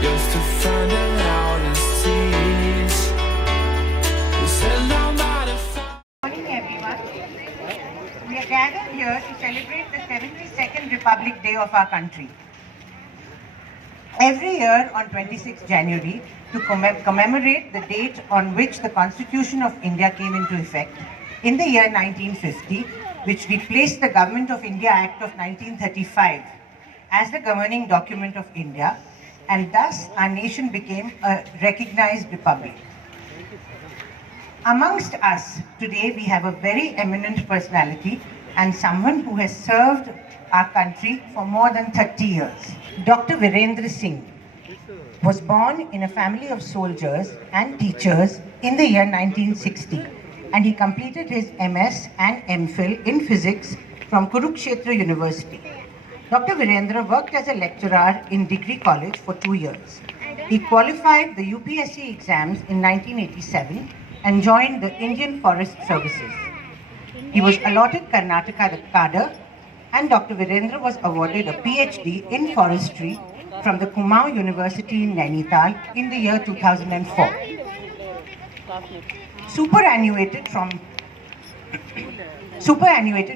Used to find the loudest tears. We said nobody found. Good morning, everyone. We are gathered here to celebrate the 72nd Republic Day of our country. Every year on 26 January, to commemorate the date on which the Constitution of India came into effect, in the year 1950, which replaced the Government of India Act of 1935 as the governing document of India, and thus our nation became a recognized republic. Amongst us today, we have a very eminent personality and someone who has served our country for more than 30 years. Dr. Virendra Singh was born in a family of soldiers and teachers in the year 1960, and he completed his MS and MPhil in physics from Kurukshetra University. Dr. Virendra worked as a lecturer in Degree College for 2 years. He qualified the UPSC exams in 1987 and joined the Indian Forest Services. He was allotted Karnataka cadre, and Dr. Virendra was awarded a PhD in forestry from the Kumaon University in Nainital in the year 2004. Superannuated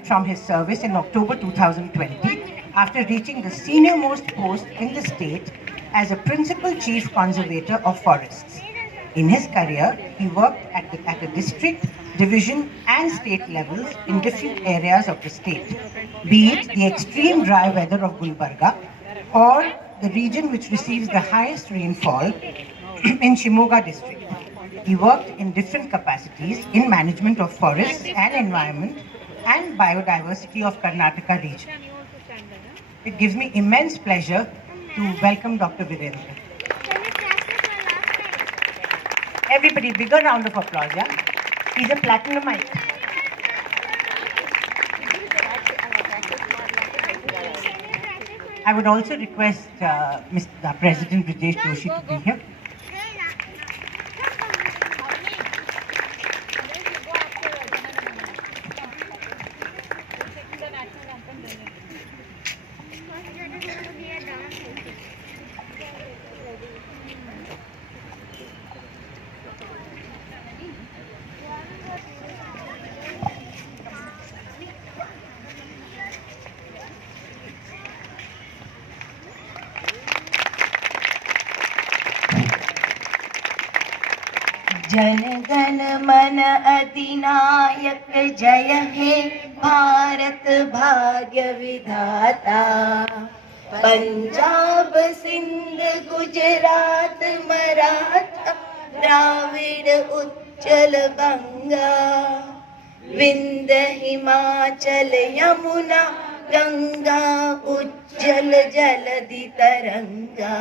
from his service in October 2020 after reaching the senior-most post in the state as a Principal Chief Conservator of Forests. In his career, he worked at the district, division and state levels in different areas of the state, be it the extreme dry weather of Gulbarga or the region which receives the highest rainfall in Shimoga district. He worked in different capacities in management of forests and environment and biodiversity of Karnataka region. It gives me immense pleasure to welcome Dr. Virendra. Everybody, bigger round of applause, yeah? He's a platinumite. I would also request Mr. President Brijesh Joshi to be here. Jana Gana मन अधिनायक जय हे भारत भाग्य विधाता। पंजाब सिंध गुजरात मराठा द्राविड़ उच्चल गंगा, विंध्य हिमाचल यमुना गंगा उज्जल जलधि तरंगा।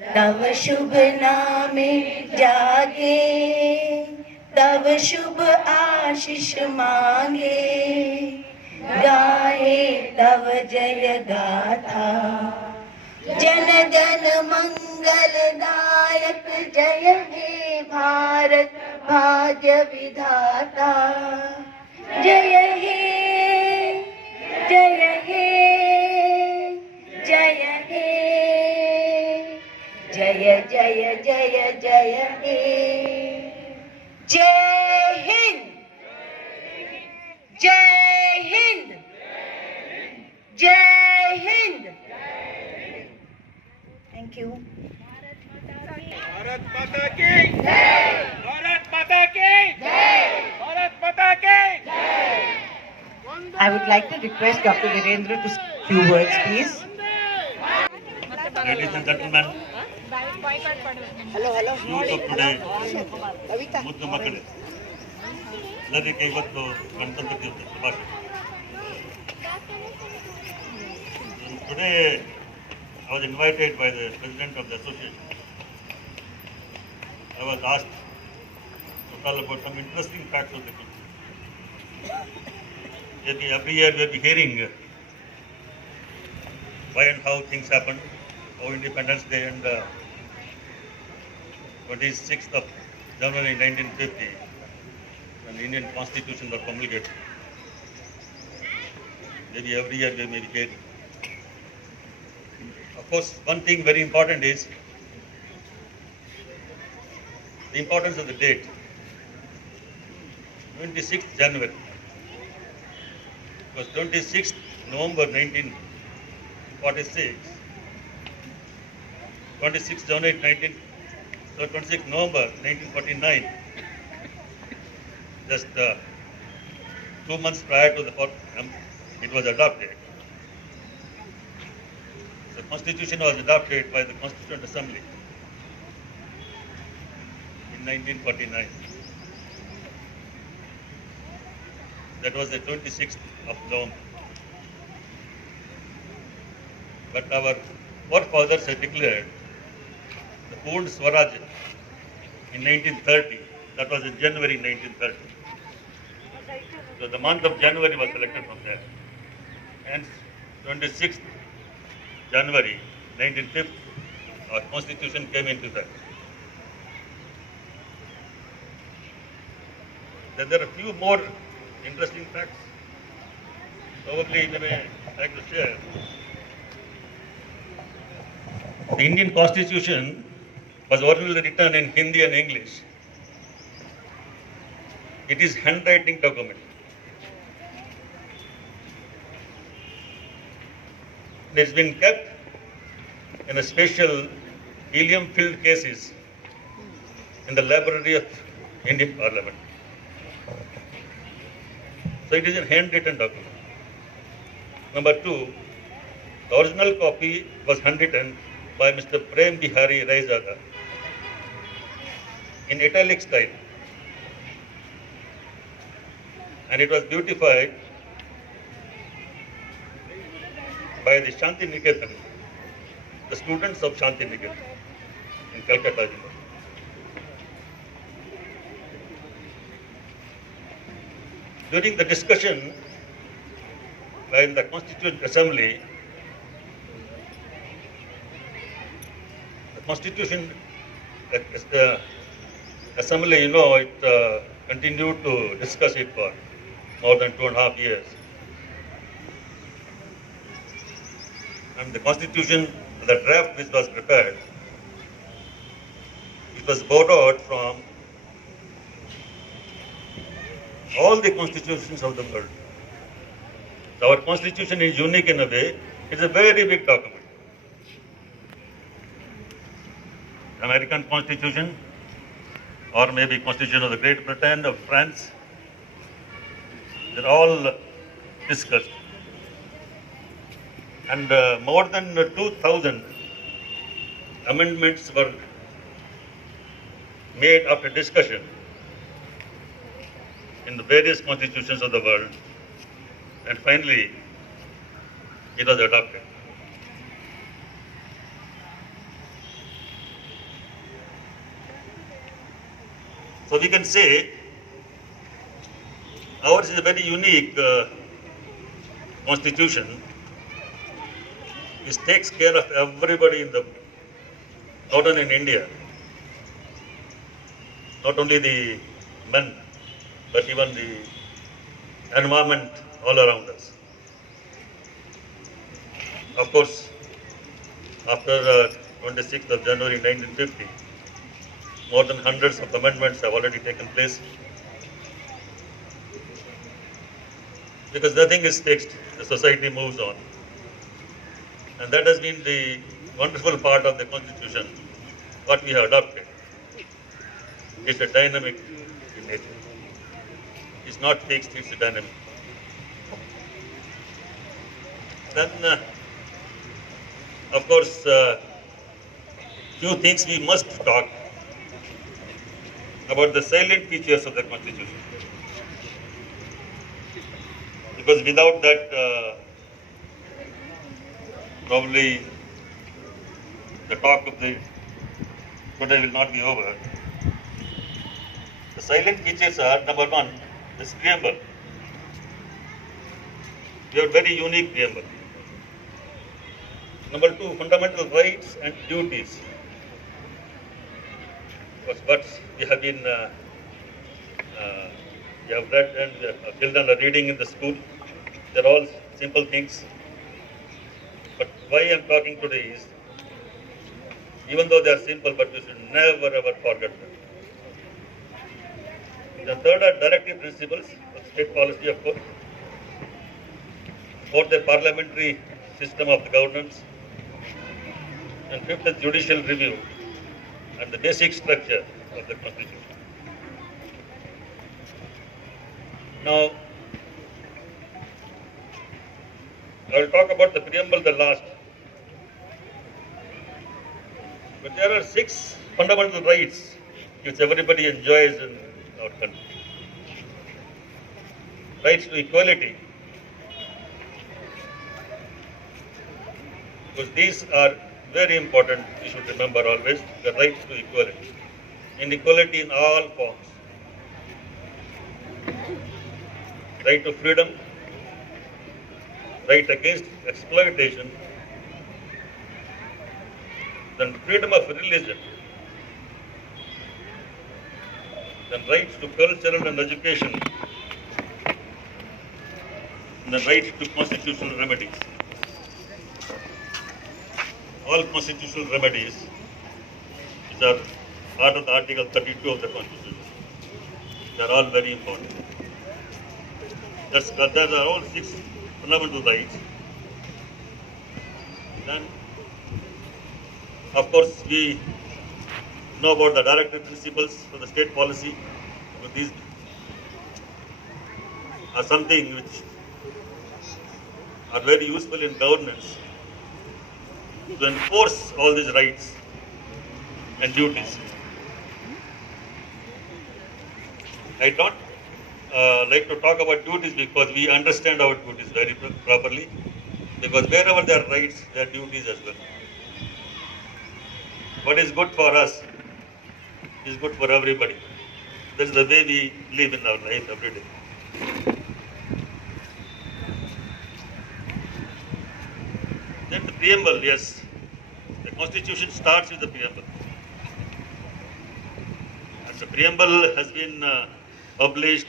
तव शुभ नामे जागे, तव शुभ आशीष मांगे, गाए तव जय गाथा। जन गण मंगलदायक जय हे भारत भाग्य विधाता। जय हे जय हे जय हे जय जय जय जय हे। जय हिंद जय हिंद जय हिंद। Thank you. भारत माता की जय। भारत माता की जय। भारत माता की जय। I would like to request Dr. Virendra to say a few words, please. Ladies and gentlemen, youth of today, ಮುದ್ದು ಮಕ್ಕಳೇ, ಎಲ್ಲರಿಗೆ ಇವತ್ತು ಗಣತಂತ್ರ ದಿವಸದ ಶುಭಾಶಯ. Today, I was invited by the president of the association. I was asked to tell about some interesting facts of the country. Every year we will be hearing why and how things happen, how Independence Day and 26th of January 1950, when the Indian Constitution was promulgated. Maybe every year we may hear. Of course, one thing very important is the importance of the date. 26th January. It was 26th November 1946. 26th January 26th November 1949. Just 2 months prior to it was adopted. The Constitution was adopted by the Constituent Assembly in 1949. That was the 26th of November. But our forefathers had declared the Purna Swaraj in 1930. That was in January 1930. So the month of January was selected from there. And 26th January 1950, our Constitution came into that. Then there are a few more interesting facts. Probably you may like to share. The Indian Constitution was originally written in Hindi and English. It is handwriting document. It's been kept in a special helium-filled cases in the library of Indian Parliament. So it is a handwritten document. Number two, the original copy was handwritten by Mr. Prem Bihari Raizada in italic style, and it was beautified by the Shanti Niketan, the students of Shanti Niketan in Calcutta. During the discussion in the Constituent Assembly, the Constitution Assembly, it continued to discuss it for more than 2.5 years. And the Constitution, the draft which was prepared, it was borrowed from all the constitutions of the world. Our Constitution is unique in a way. It's a very big document. American Constitution, or maybe Constitution of the Great Britain, of France, they're all discussed. And more than 2,000 amendments were made after discussion in the various constitutions of the world, and finally it was adopted. So we can say ours is a very unique constitution. It takes care of everybody in the, not only in India, not only the men, but even the environment all around us. Of course, after 26th of January 1950, more than hundreds of amendments have already taken place. Because nothing is fixed, the society moves on. And that has been the wonderful part of the Constitution, what we have adopted. It's a dynamic in nature. It's not fixed, it's a dynamic. Then, of course, few things we must talk about the salient features of the Constitution. Because without that, probably the talk of the today will not be over. The salient features are, number one, this preamble. We have very unique preamble. Number two, fundamental rights and duties. What we have been, we have read and children are reading in the school. They're all simple things. But why I'm talking today is even though they are simple, but you should never ever forget them. The third are directive principles of state policy, of course. Fourth, the parliamentary system of the governance. And fifth, the judicial review and the basic structure of the constitution. Now, I will talk about the preamble, the last. But there are 6 fundamental rights which everybody enjoys in our country. Rights to equality. Because these are very important, you should remember always, the right to equality. Inequality in all forms. Right to freedom, right against exploitation, then freedom of religion, then rights to cultural and education, and the right to constitutional remedies. All constitutional remedies, which are part of the Article 32 of the Constitution, they are all very important. Those are all 6 fundamental rights. Then, of course, we know about the directive principles for the state policy. But these are something which are very useful in governance to enforce all these rights and duties. I don't like to talk about duties because we understand our duties very properly, because wherever there are rights, there are duties as well. What is good for us is good for everybody. That is the way we live in our life every day. Then the preamble, yes. The Constitution starts with the preamble. And the preamble has been published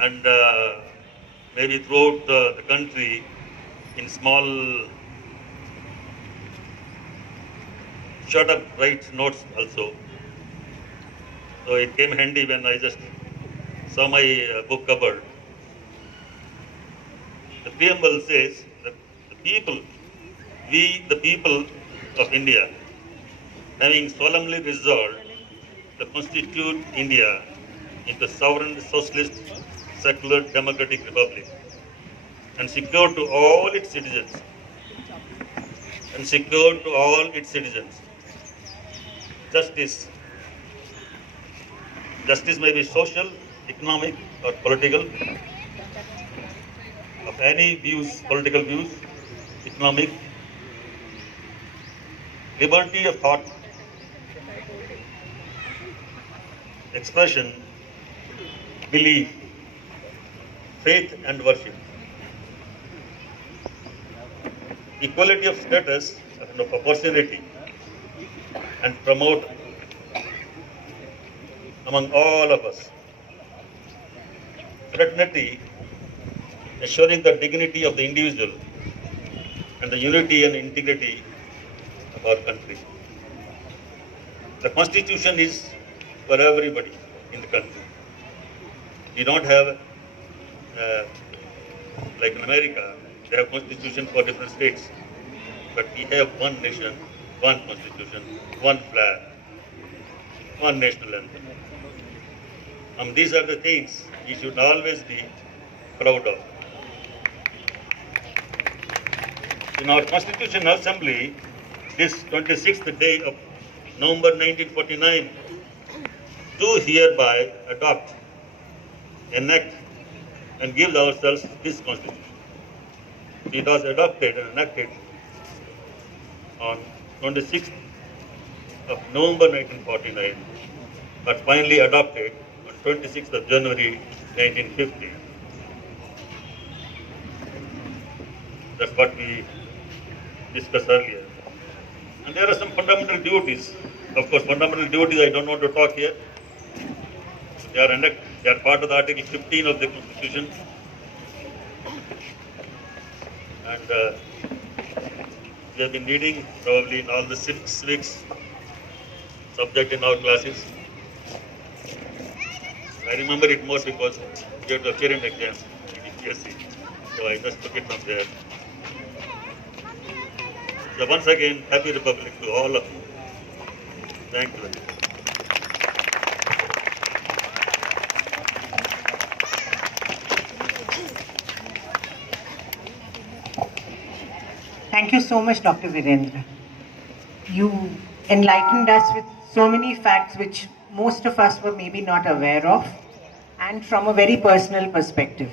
and maybe throughout the country in small short up right notes also. So it came handy when I just saw my book cover. The preamble says that the people, we the people of India, having solemnly resolved to constitute India into sovereign, socialist, secular, democratic republic, and secure to all its citizens, justice. Justice may be social, economic, or political, of any views, political views, economic, liberty of thought, expression, belief, faith and worship, equality of status and of opportunity, and promote among all of us. Fraternity, assuring the dignity of the individual and the unity and integrity of our country. The Constitution is for everybody in the country. We don't have, like in America, they have constitution for different states. But we have one nation, one constitution, one flag, one national anthem. These are the things we should always be proud of. In our Constitutional Assembly, this 26th day of November 1949, do hereby adopt, enact, and give ourselves this Constitution. It was adopted and enacted on 26th of November 1949, but finally adopted on 26th of January 1950. That's what we discussed earlier. And there are some fundamental duties. Of course, fundamental duties I don't want to talk here. They are part of the Article 15 of the Constitution. And we have been reading probably in all the civics subject in our classes. I remember it most because we had to appear in exams in PSC, so I just took it from there. So once again, Happy Republic to all of you. Thank you. Thank you so much, Dr. Virendra. You enlightened us with so many facts which most of us were maybe not aware of, and from a very personal perspective.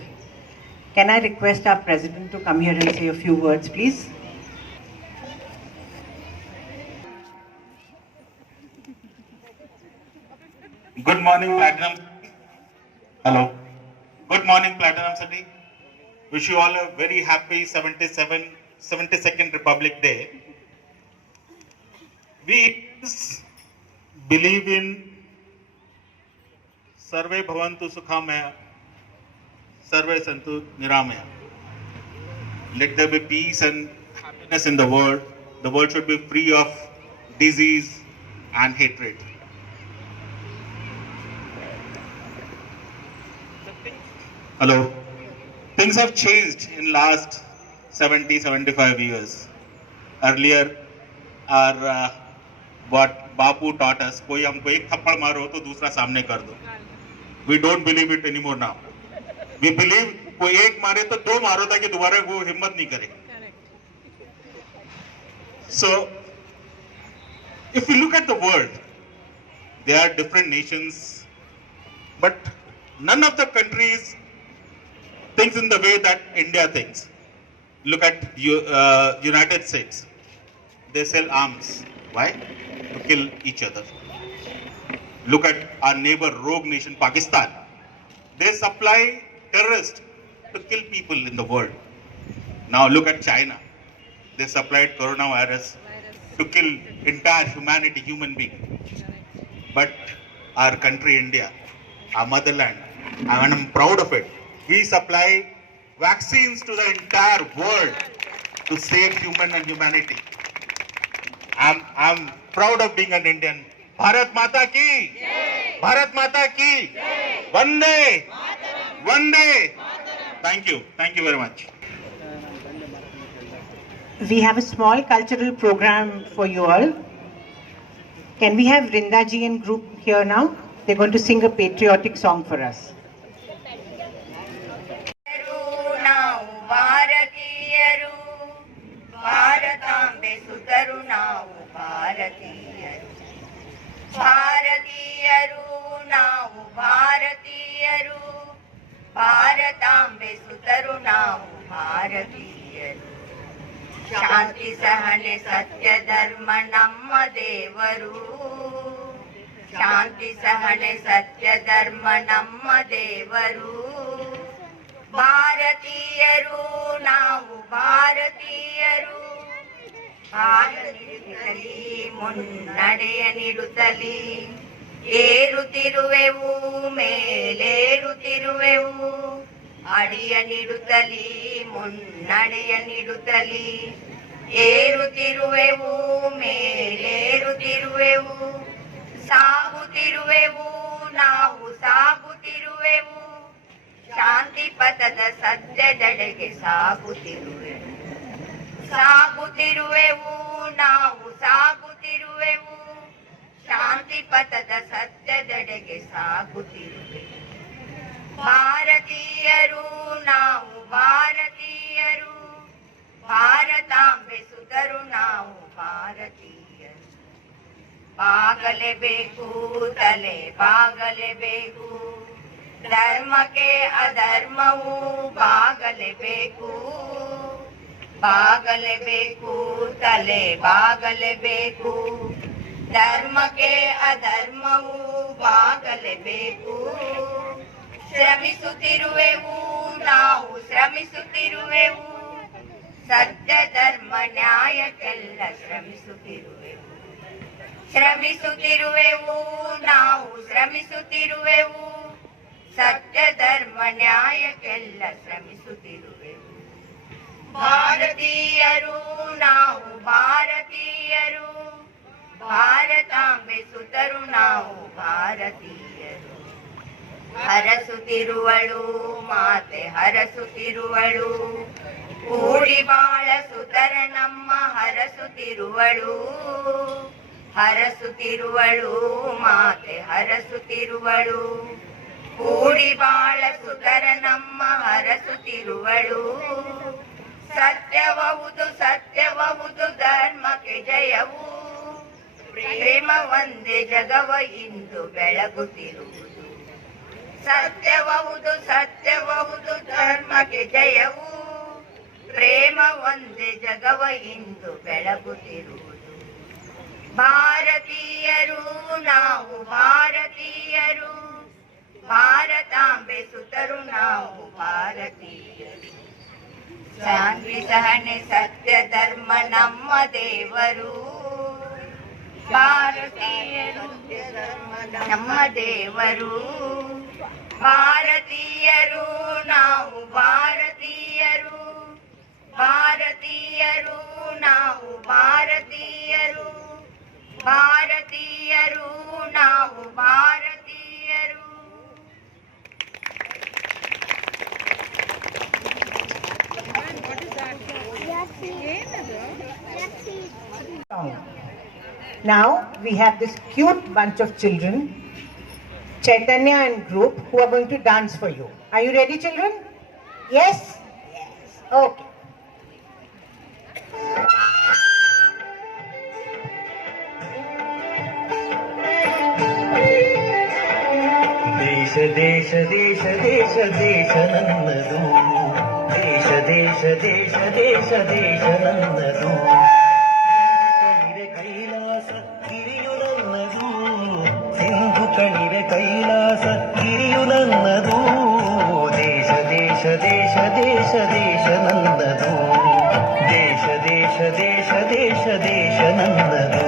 Can I request our President to come here and say a few words, please? Good morning, Platinum City. Hello. Good morning, Platinum City. Wish you all a very happy 72nd Republic Day. We believe in Sarve Bhavantu Sukhamaya, Sarve Santu Niramaya. Let there be peace and happiness in the world. The world should be free of disease and hatred. Hello. Things have changed in last 75 years. Earlier, our what Bapu taught us, कोई हमको एक थप्पड़ मारो तो दूसरा सामने कर दो. We don't believe it anymore now. We believe कोई एक मारे तो दो मारो ताकि दोबारा वो हिम्मत नहीं करे. So, if you look at the world, there are different nations, but none of the countries thinks in the way that India thinks. Look at United States. They sell arms. Why? To kill each other. Look at our neighbor rogue nation, Pakistan. They supply terrorists to kill people in the world. Now look at China. They supplied coronavirus to kill entire humanity, human being. But our country, India, our motherland, and I'm proud of it. We supply vaccines to the entire world to save human and humanity. I'm proud of being an Indian. Bharat Mata ki! Bharat Mata ki! Vande! Vande! Thank you. Thank you very much. We have a small cultural program for you all. Can we have Rinda ji and group here now? They're going to sing a patriotic song for us. ನಾವು ಭಾರತೀಯರು ಭಾರತಾಂಬೆ ಸುತರು ನಾವು ಭಾರತೀಯರು ಭಾರತೀಯರು ನಾವು ಭಾರತೀಯರು ಭಾರತಾಂಬೆ ಸುತರು ನಾವು ಭಾರತೀಯರು ಶಾಂತಿ ಸಹನೆ ಸತ್ಯ ಧರ್ಮ ನಮ್ಮ ದೇವರು ಶಾಂತಿ ಸಹನೆ ಸತ್ಯ ಧರ್ಮ ನಮ್ಮ ದೇವರು ಭಾರತೀಯರು ನಾವು ಭಾರತೀಯರು ಭಾರತೀಯರಲ್ಲಿ ಮುನ್ನಡೆಯ ನೀಡುತ್ತಲಿ ಏರುತ್ತಿರುವೆವು ಮೇಲೇರುತ್ತಿರುವೆವು ಅಡಿಯ ನೀಡುತ್ತಲಿ ಮುನ್ನಡೆಯ ನೀಡುತ್ತಲಿ ಏರುತ್ತಿರುವೆವು ಮೇಲೇರುತ್ತಿರುವೆವು ಸಾಗುತ್ತಿರುವೆವು ನಾವು ಸಾಗುತ್ತಿರುವೆವು ಶಾಂತಿ ಪಥದ ಸತ್ಯದೆಡೆಗೆ ಸಾಗುತ್ತಿರುವೆವು ಸಾಗುತ್ತಿರುವೆವು ನಾವು ಸಾಗುತ್ತಿರುವೆವು ಶಾಂತಿ ಪಥದ ಸತ್ಯದೆಡೆಗೆ ಸಾಗುತ್ತಿರುವೆವು ಭಾರತೀಯರು ನಾವು ಭಾರತೀಯರು ಭಾರತಾಂಬೆ ಸುತರು ನಾವು ಭಾರತೀಯರು ಬಾಗಲೇಬೇಕು ತಲೆ ಬಾಗಲೇಬೇಕು ಧರ್ಮಕ್ಕೆ ಅಧರ್ಮವು ಬಾಗಲೇಬೇಕು ಬಾಗಲೇಬೇಕು ತಲೆ ಬಾಗಲೇಬೇಕು ಧರ್ಮಕ್ಕೆ ಅಧರ್ಮವು ಬಾಗಲೇಬೇಕು ಶ್ರಮಿಸುತ್ತಿರುವೆವು ನಾವು ಶ್ರಮಿಸುತ್ತಿರುವೆವು ಸತ್ಯ ಧರ್ಮ ನ್ಯಾಯಕ್ಕೆಲ್ಲ ಶ್ರಮಿಸುತ್ತಿರುವೆವು ಶ್ರಮಿಸುತ್ತಿರುವೆವು ನಾವು ಶ್ರಮಿಸುತ್ತಿರುವೆವು ಸತ್ಯ ಧರ್ಮ ನ್ಯಾಯಕ್ಕೆಲ್ಲ ಶ್ರಮಿಸುತ್ತಿರುವೆವು ಭಾರತೀಯರು ನಾವು ಭಾರತೀಯರು, ಭಾರತಾಂಬೆ ಸುತರು ನಾವು ಭಾರತೀಯರು. ಹರಸುತ್ತಿರುವಳು ಮಾತೆ ಹರಸುತ್ತಿರುವಳು, ಕೂಡಿ ಬಾಳ ಸುತರ ನಮ್ಮ ಹರಸುತ್ತಿರುವಳು. ಹರಸುತ್ತಿರುವಳು ಮಾತೆ ಹರಸುತ್ತಿರುವಳು, ಕೂಡಿ ಬಾಳ ಸುತರ ನಮ್ಮ ಹರಸುತ್ತಿರುವಳು. ಸತ್ಯವಹುದು ಸತ್ಯವಹುದು ಧರ್ಮಕ್ಕೆ ಜಯವು, ಪ್ರೇಮ ಒಂದೇ ಜಗವ ಇಂದು ಬೆಳಗುತ್ತಿರುವುದು. ಸತ್ಯವಹುದು ಸತ್ಯವಹುದು ಧರ್ಮಕ್ಕೆ ಜಯವು, ಪ್ರೇಮ ಒಂದೇ ಜಗವ ಇಂದು ಬೆಳಗುತ್ತಿರುವುದು. ಭಾರತೀಯರು ನಾವು ಭಾರತೀಯರು, ಭಾರತಾಂಬೆ ಸುತರು ನಾವು ಭಾರತೀಯರು. ಶಾಂತಿ ಸಹನೆ ಸತ್ಯ ಧರ್ಮ ನಮ್ಮ ದೇವರು, ಭಾರತೀಯರು ನಮ್ಮ ದೇವರು. ಭಾರತೀಯರು ನಾವು ಭಾರತೀಯರು, ಭಾರತೀಯರು ನಾವು ಭಾರತೀಯರು, ಭಾರತೀಯರು ನಾವು ಭಾರತೀಯರು. Now we have this cute bunch of children, Chaitanya and group, who are going to dance for you. Are you ready, children? Yes? Yes. Okay. ದೇಶ ದೇಶ ದೇಶ ದೇಶ ದೇಶ ನನ್ನದು, ದೇಶ ದೇಶ ದೇಶ ದೇಶ ದೇಶ ನನ್ನದು. ಕಣಿವೆ ಕೈಲಾಸ ಗಿರಿಯು ನನ್ನದು, ಸಿಂಧು ಕಣಿವೆ ಕೈಲಾಸ ಗಿರಿಯು ನನ್ನದು. ದೇಶ ದೇಶ ದೇಶ ದೇಶ ದೇಶ ನನ್ನದು, ದೇಶ ದೇಶ ದೇಶ ದೇಶ ದೇಶ ನನ್ನದು.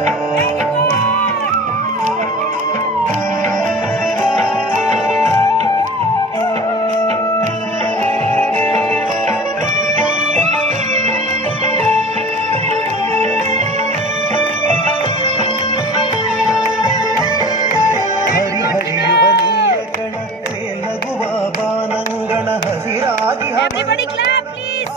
Everybody clap, please.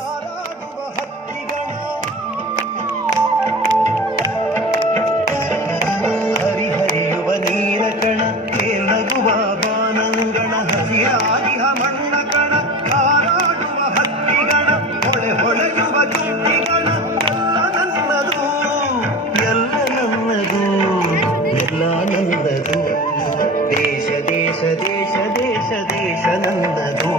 ಹರಿಹರಿಯುವ ನೀರ ಕಣ ಕೇಳಗುವ ಬಾನಂಗಣ, ಹಸಿರಾಗಿಹ ಮಣ್ಣ ಕಣ ಹಾರಾಡುವ ಹಕ್ಕಿಗಣ, ಹೊಳೆ ಹೊಳೆಯುವ ಚುಕ್ಕಿಗಣ. ಎಲ್ಲ ನನ್ನದು ಎಲ್ಲ ನನ್ನದು, ದೇಶ ದೇಶ ದೇಶ ದೇಶ ದೇಶ ನನ್ನದು,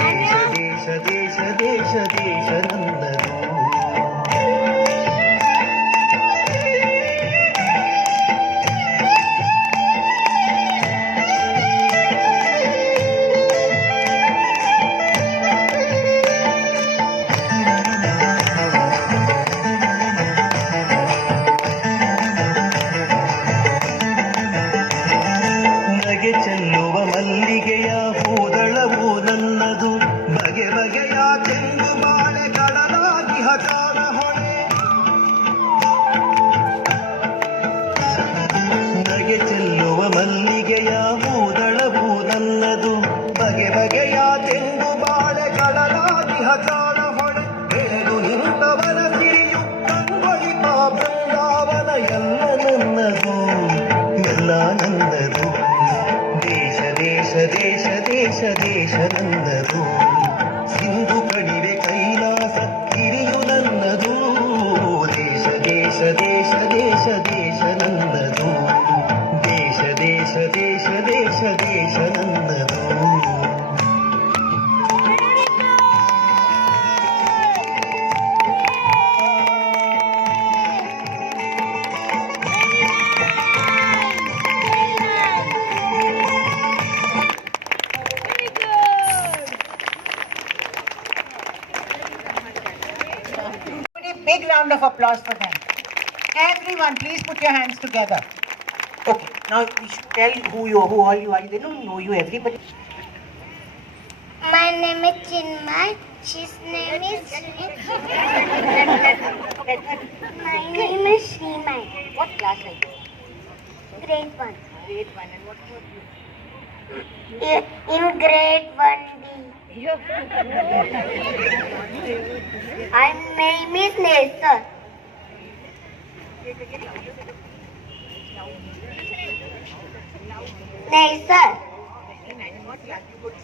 ದೇಶ ದೇಶ ದೇಶ ದೇಶ ನನ್ನದು. ನಗೆ ಚೆಲ್ಲುವ ಮಲ್ಲಿಗೆಯ ಹೂದಳವು ನನ್ನದು, ಬಗೆ ಬಗೆಯ ಚೆಂಡು ಬಾಳೆ ಕಡಲಾಗಿ ಹಕಾಲ ಹೊಳೆ. ನಗೆ ಚೆಲ್ಲುವ ಮಲ್ಲಿಗೆಯ ಹೂದಳವು ನನ್ನದು, ಬಗೆ ಬಗೆಯ ಚೆಂಡು ಬಾಳೆ ಕಡಲಾಗಿ ಹಕಾಲ ಹೊಳೆ. ಬೆಳೆದು ನಿಂತವನ ಸಿರಿಯು ಕಂಗೊಳಿಪ ಬೃಂದಾವನ, ಎಲ್ಲ ನನ್ನದು ಎಲ್ಲ ನನ್ನದು, ದೇಶ ದೇಶ ದೇಶ ದೇಶ ದೇಶ ನನ್ನದು. ಸಿಂಧು ಕಣಿವೆ ಕೈಲಾಸ ಗಿರಿಯು ನನ್ನದು, ದೇಶ ದೇಶ ದೇಶ ದೇಶ ದೇಶ ನನ್ನದು, ದೇಶ ದೇಶ ದೇಶ ದೇಶ ದೇಶ ನನ್ನದು. Big round of applause for them. Everyone, please put your hands together. Okay, now you should tell who all you are. They don't know you, everybody. My name is Chinmay. His name is My name is Shreemai. What class are you? Grade 1. Grade 1. And what about you? In grade 1B. My name is Nesar. Nesar. What class? You go to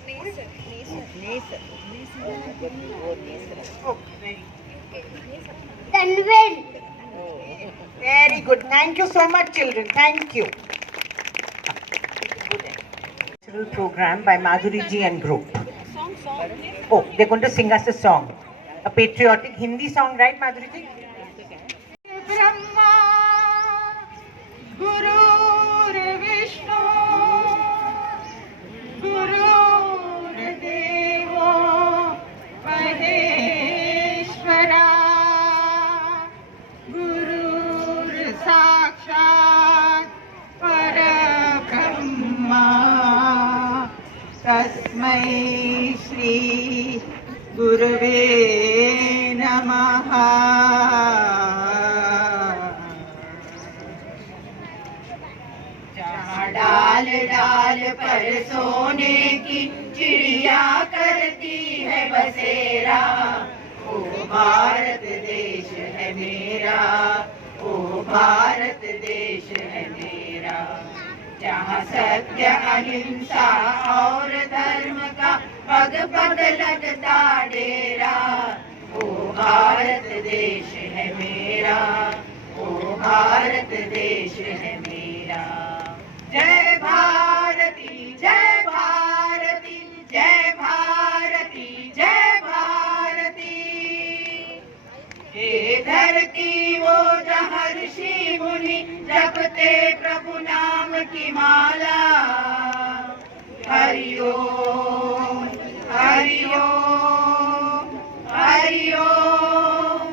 Nasar. Oh, very Tanvir. Very good. Thank you so much, children. Thank you. Cultural program by Madhuri ji and group. Oh, they're going to sing us a song. A patriotic Hindi song, right, Madhuri ji? Brahma Gurur Vishnu Gurur Devo Maheshwara Gurur Sakshat Parabrahma Tasmai Shri Gurave Namaha डाल डाल पर सोने की चिड़िया करती है बसेरा ओ भारत देश है मेरा ओ भारत देश है मेरा जहाँ सत्य अहिंसा और धर्म का पग पग लगता डेरा ओ भारत देश है मेरा ओ भारत देश है मेरा जय भारती जय भारती जय भारती जय भारती ये धरती वो जहाँ ऋषि मुनि जपते प्रभु नाम की माला हरि ओम हरि ओम हरि ओम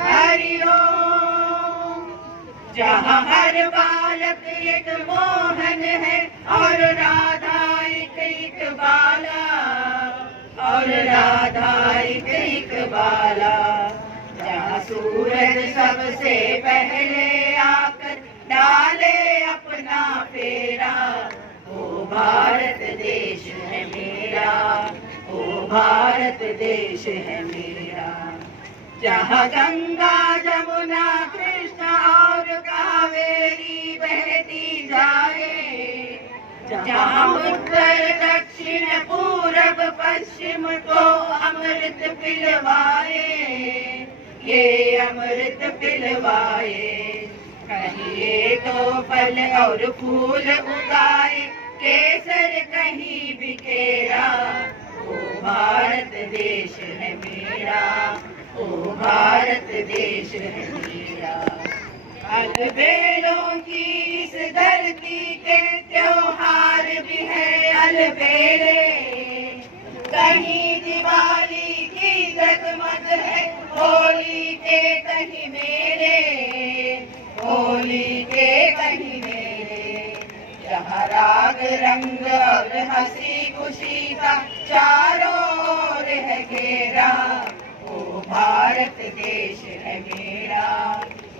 हरि ओम जहाँ हर बालक एक मोहन है और राधा एक बाला और राधा एक बाला जहाँ सूरज सबसे पहले आकर डाले अपना फेरा ओ भारत देश है मेरा ओ भारत देश है मेरा जहाँ गंगा जमुना कृष्ण और कावेरी बहती जाए जहाँ उत्तर दक्षिण पूरब पश्चिम को अमृत पिलवाए ये अमृत पिलवाए कहीं तो फल और फूल उगाए केसर कहीं बिखेरा ओ भारत देश है मेरा ओ भारत देश है मेरा अलबेलों की इस धरती के त्योहार भी है अलबेले कहीं दिवाली की जगमग है होली के कहीं मेले होली के कहीं मेले जहाँ राग रंग और हंसी खुशी का चारों ओर है घेरा ओ भारत देश है मेरा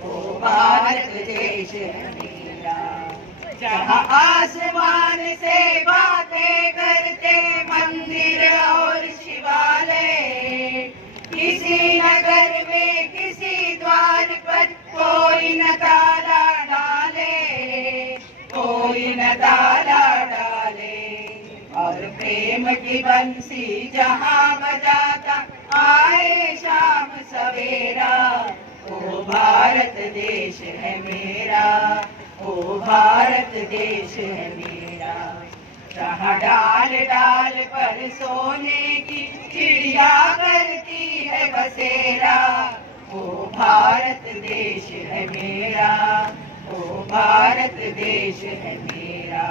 ओ भारत देश है मेरा जहाँ आसमान से बातें करते मंदिर और शिवालय किसी नगर में किसी द्वार पर कोई न ताला डाले कोई न ताला डाले और प्रेम की बंसी जहाँ बजाता आए शाम सवेरा ओ भारत देश है मेरा ओ भारत देश है मेरा जहाँ डाल डाल पर सोने की चिड़िया करती है बसेरा ओ भारत देश है मेरा ओ भारत देश है मेरा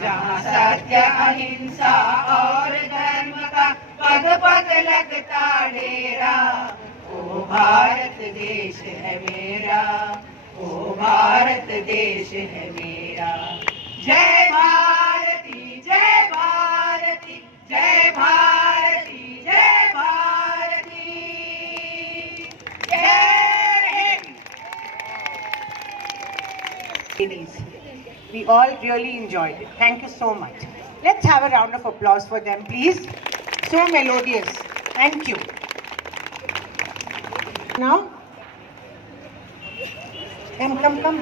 जहाँ सत्य अहिंसा और धर्म का पग पग लगता डेरा ओ भारत देश है मेरा ओ भारत देश है मेरा जय भारती जय भारती जय भारती जय Bharti ladies. We all really enjoyed it. Thank you so much. Let's have a round of applause for them, please. So melodious. Thank you. Now, come.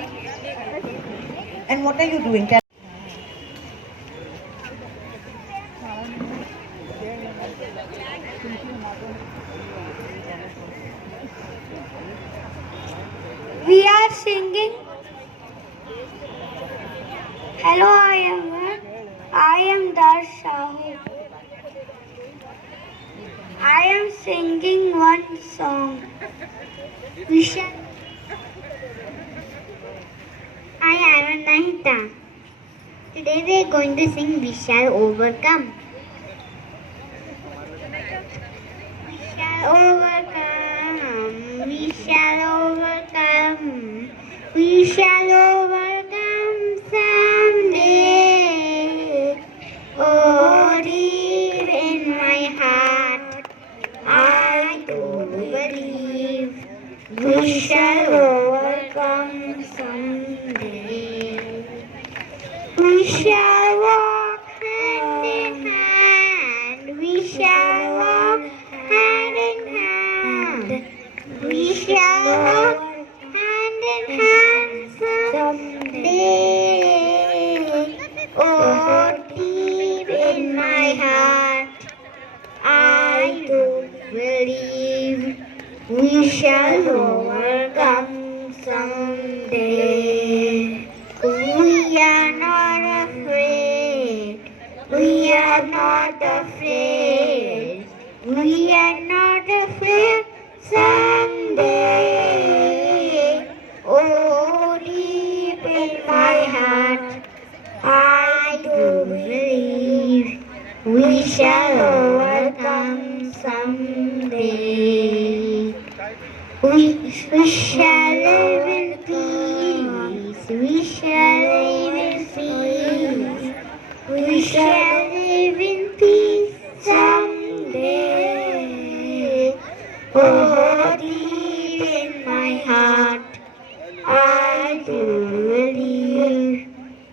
And what are you doing? We are singing. Hello, I am Darshahu. I am singing one song. I am Anahita. Today we are going to sing We Shall Overcome. We shall overcome. We shall overcome. We shall overcome someday. Oh, deep in my heart, I do believe we shall overcome someday. We shall walk hand in hand. We shall walk hand in hand. We shall walk hand in hand someday. Oh, deep in my heart, I do believe we shall overcome someday. We are not afraid. We are not afraid. We are not afraid someday. Oh, deep in my heart, I do believe we shall overcome someday. We shall live in peace. We shall live in peace. We shall live in peace someday. Oh, deep in my heart, I do believe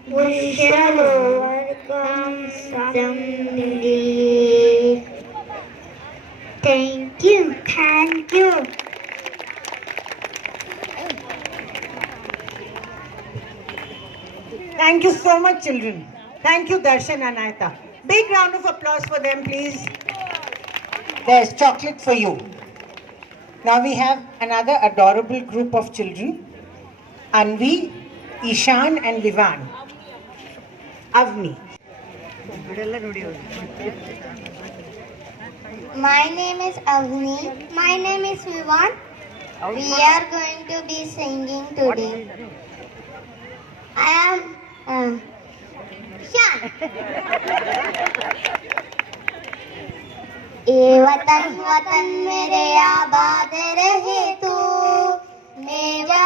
we shall overcome someday. Thank you. Thank you. Thank you so much, children. Thank you, Darshan and Anahita. Big round of applause for them, please. There's chocolate for you. Now we have another adorable group of children. Anvi, Ishan and Vivan. Avni. My name is Avni. My name is Vivan. We are going to be singing today. I am Shan. ए वतन वतन मेरे आबाद रहे तू, मेरा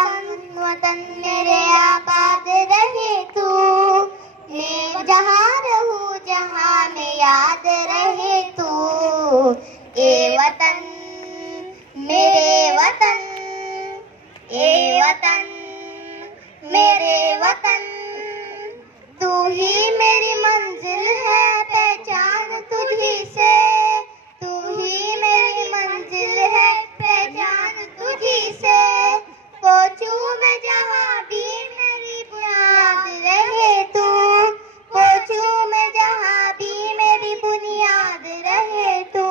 वतन मेरे आबाद रहे तू, मैं जहाँ रहूँ जहाँ में याद रहे तू। ए वतन मेरे वतन, ए वतन मेरे वतन, तू ही मेरी मंजिल है, पहचान तुझी से, तू ही मेरी मंजिल है, पहचान तुझी से। पहुँचूं मैं जहाँ भी मेरी बुनियाद रहे तू, पहुँचूं मैं जहाँ भी मेरी बुनियाद रहे तू।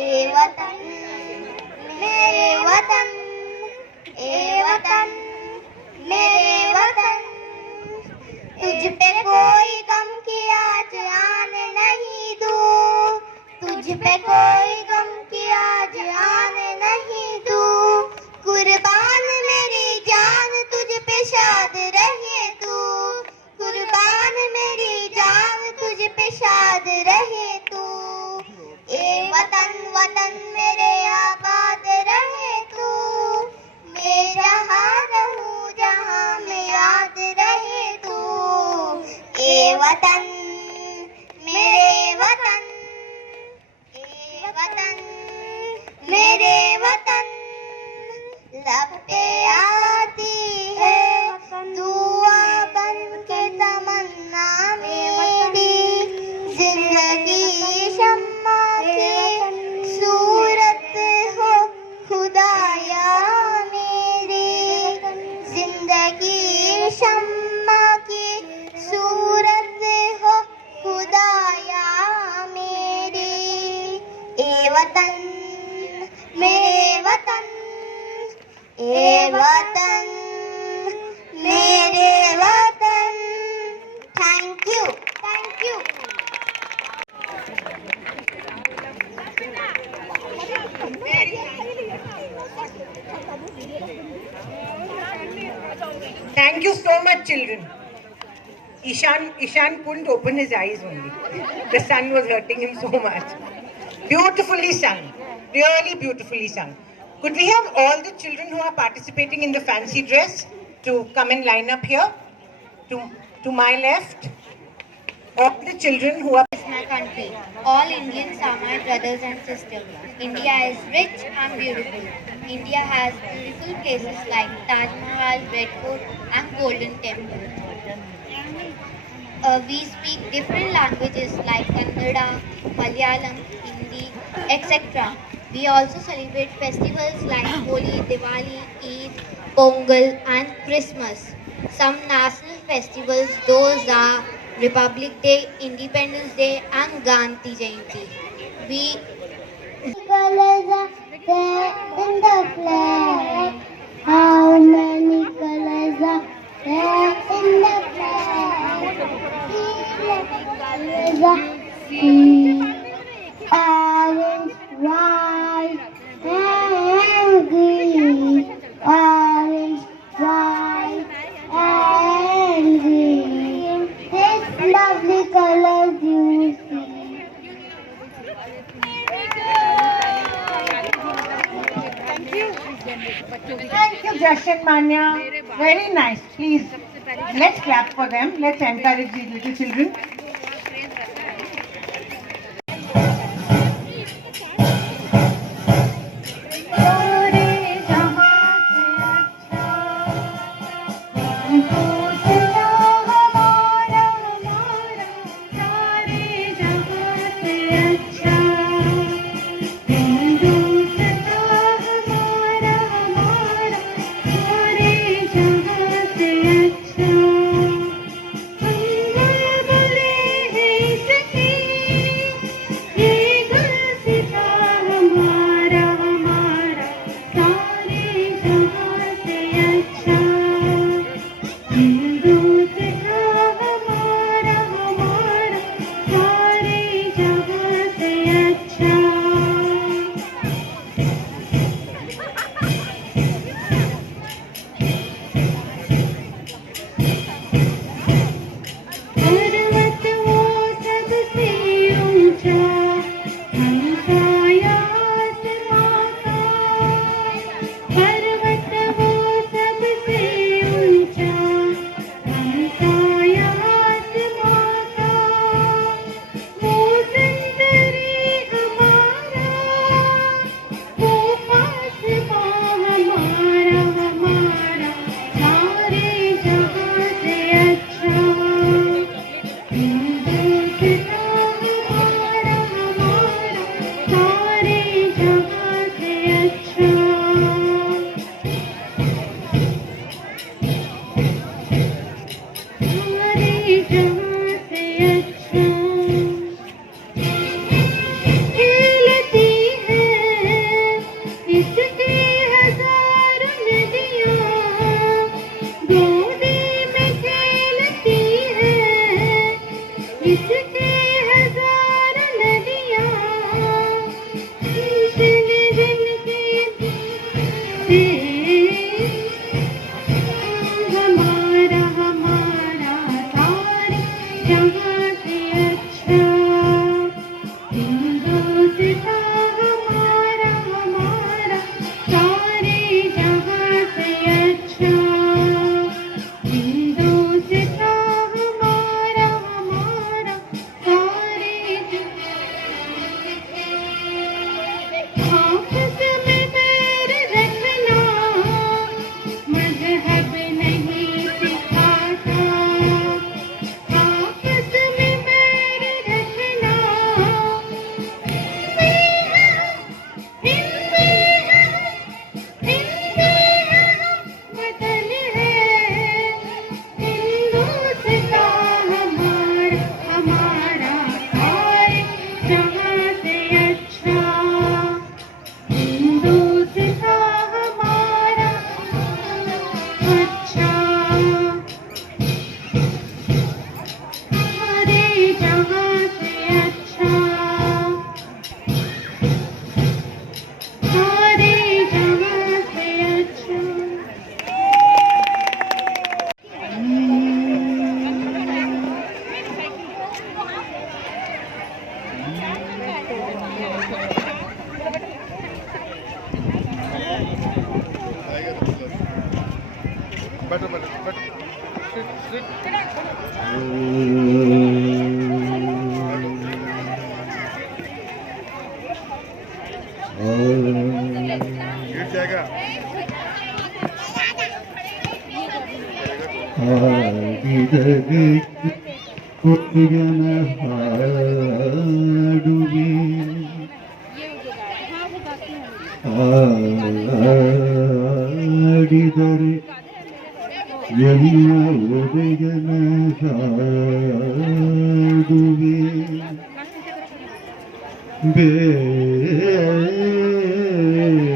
ए वतन मेरे वतन, ए वतन मेरे वतन, तुझ पे कोई गम की आज आने नहीं दूँ, तुझ पे कोई गम की आज आने नहीं दूँ। कुर्बान मेरी जान तुझ पे शाद रहे तू, कुर्बान मेरी जान तुझ पे शाद रहे तू। ए वतन वतन मेरे आबाद रहे तू, मैं जहाँ रहूँ जहाँ में याद रहे तू। ए वतन मेरे वतन, ए वतन जिंदगी शम्मा की सूरत हो खुदाया मेरी। ए वतन मेरे वतन, ए वतन मेरे वतन। Thank you, thank you. Thank you so much, children. Ishan couldn't open his eyes only. The sun was hurting him so much. Beautifully sung. Really beautifully sung. Could we have all the children who are participating in the fancy dress to come and line up here? To my left. All the children who are... My country. All Indians are my brothers and sisters. India is rich and beautiful. India has beautiful places like Taj Mahal, Red Fort and Golden Temple. We speak different languages like Kannada, Malayalam, Hindi, etc. We also celebrate festivals like Holi, Diwali, Eid, Pongal and Christmas. Some national festivals, those are Republic Day, Independence Day and Gandhi Jayanti. We colors are there in the flag. How many colors are there in the flag? Colors are orange, white and green. Orange, white and green. This lovely colors you see. Thank you, Jashan Manya. Very nice. Please, let's clap for them. Let's encourage these little children. Thank you. ಆಡಿದರೆ ಎಲ್ಲ ಒಡೆಯನ ಹಾಡುವೆ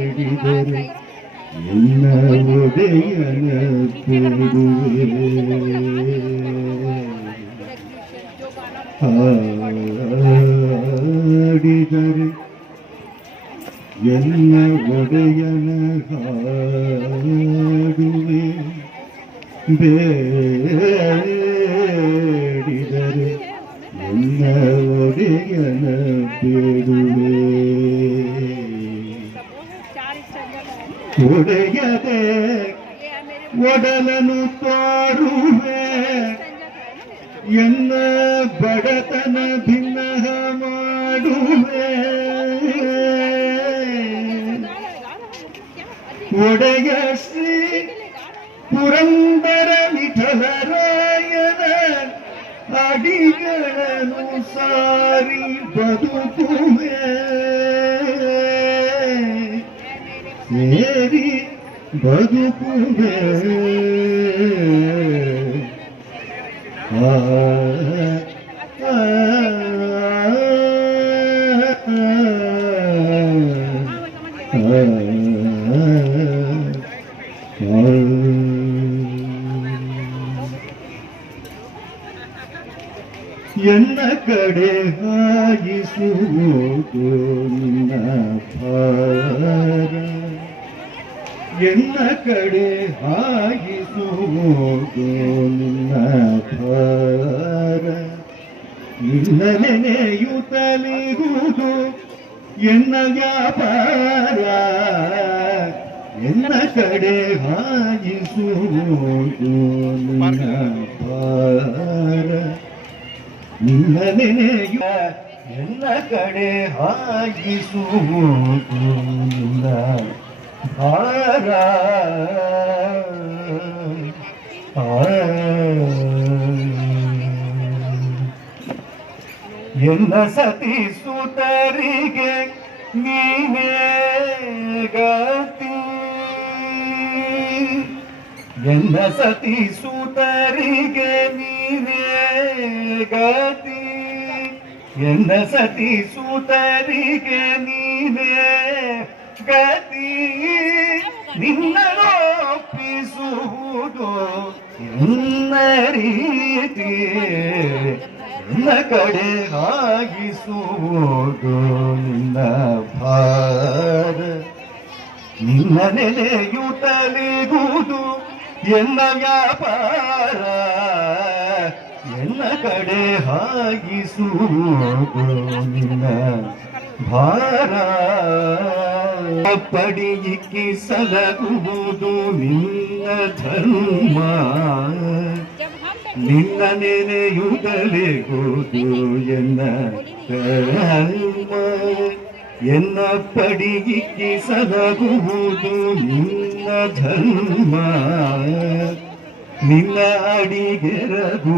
ಬೇಡಿದರೆ ಎಲ್ಲ ಒಡೆಯನ ಬೇಡುವೆ ಹಾಡಿದರೆ ಎಲ್ಲ ಒಡೆಯನ ಹಾಡುವೆ ಬೇಡಿದರೆ ಎಲ್ಲ ಒಡೆಯನ ಬೇಡುವೆ ಒಡೆಯದೆ ಒಡಲನು ತೋರುವೆ ಎಲ್ಲ ಬಡತನ ಭಿನ್ನ ಮಾಡುವೆ ಒಡೆಯ ಶ್ರೀ ಪುರಂದರ ವಿಠಲರಾಯನ ಅಡಿಗಳನ್ನು ಸಾರಿ ಬದುಕುವೆ ಸೇರಿ ಬದುಕುವೆ ಎನ್ನ ಕಡೆ ಹಾಯಿಸುವುದು ನಿನ್ನ ಭಾರ ಎನ್ನ ಕಡೆ ಹಾಯಿಸುವುದು ನಿನ್ನ ಭಾರ ನಿನ್ನ ನೆನೆಯುತ್ತಲಿಗುವುದು ಎನ್ನ ವ್ಯಾಪಾರ ಎನ್ನ ಕಡೆ ಹಾಯಿಸುವುದು ನಿನ್ನ ಭಾರ ನಿನ್ನ ನೆನೆಯುವ ಎಲ್ಲ ಕಡೆ ಹಾಗಿಸುವುದು ನಿನ್ನ ಭಾರ ಎಲ್ಲ ಸತಿ ಸುತರಿಗೆ ನೀನೇ ಗತಿ ಎಲ್ಲ ಸತಿ ಸುತರಿಗೆ ನೀನೇ ಗತಿ ಎನ್ನ ಸತಿ ಸುತರಿಗೆ ನೀನೇ ಗತಿ ನಿನ್ನೊಪ್ಪಿಸುವುದು ಎನ್ನ ರೀತಿ ಎನ್ನ ಕಡೆ ಹಾಗಿಸುವುದು ನಿನ್ನ ಭಾರ ನಿನ್ನ ನೆನೆಯುತ್ತಲಿಗುವುದು ಎನ್ನ ವ್ಯಾಪಾರ ಎನ್ನ ಕಡೆ ಹಾಗಿಸುವುದು ನಿನ್ನ ಭಾರ ಪಡಿಯಿಕ್ಕಿ ಸಲಗುವುದು ನಿನ್ನ ಧರ್ಮ ನಿನ್ನ ನೆನೆಯುತ್ತಲಿಗುವುದು ಎನ್ನ ಧರ್ಮ ಎನ್ನ ಪಡಿಯಿಕ್ಕಿ ಸಲಗುವುದು ನಿನ್ನ ಧರ್ಮ ನಿನ್ನ ಅಡಿಗೆರಗು